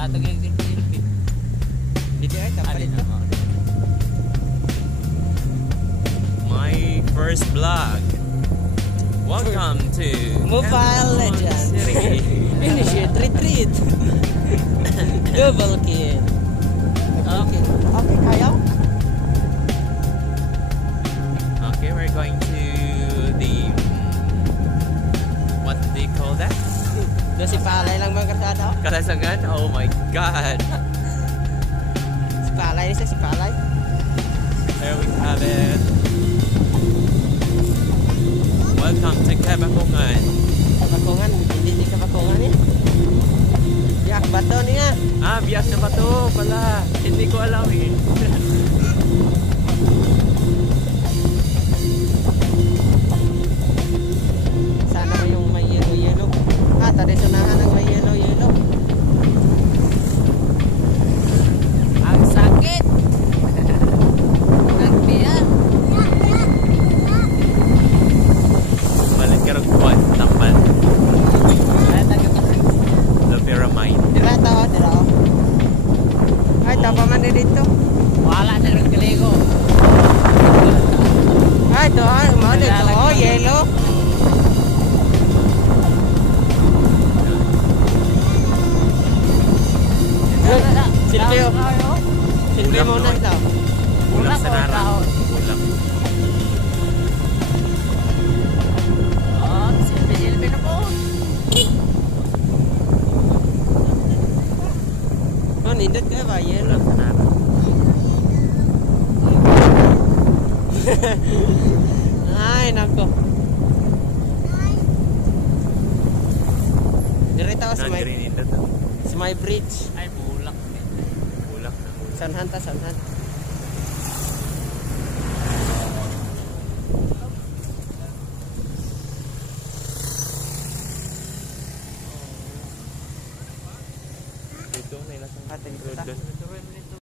atog yung silpit. Dito ay kapalit ko. My first vlog. Welcome to Mobile Legends. Initiate retreat. Double kill. Okay. Okay, kaya? Okay, we're going to the what do you call that? Doon si Palay lang mga karsada. Kalasangan? Oh my god. Si Palay, isa si Palay. There we have it. Welcome to Kabakungan. Kabakungan, hindi di Kabakungan eh. Biyak bato niya. Ah, biyak na ba to pala? Hindi ko alam eh. Sana ba yung may yellow? Ah, tadi sunahan ng may yellow. Ang sakit. Nagbiyan. Balik ka rin kuwan, takpan. Ay, tagapasan. Loperamide. Dira to, dira. Ay, tapa man din dito. Wala na rin kaligo. Ay, to, mo dito. Oh, yellow. Silvio. Silvio muna daw. Ulak sa nara. Ulak. Oh, silbi na po. Oh, nindot ka ba? Yellow. Ulak sa nara. Ay, nako. Direta ako Non-green in the sa may bridge. Ay, bulak. ulak na. Sanhan. Dito may lasang Ating road kita. doon.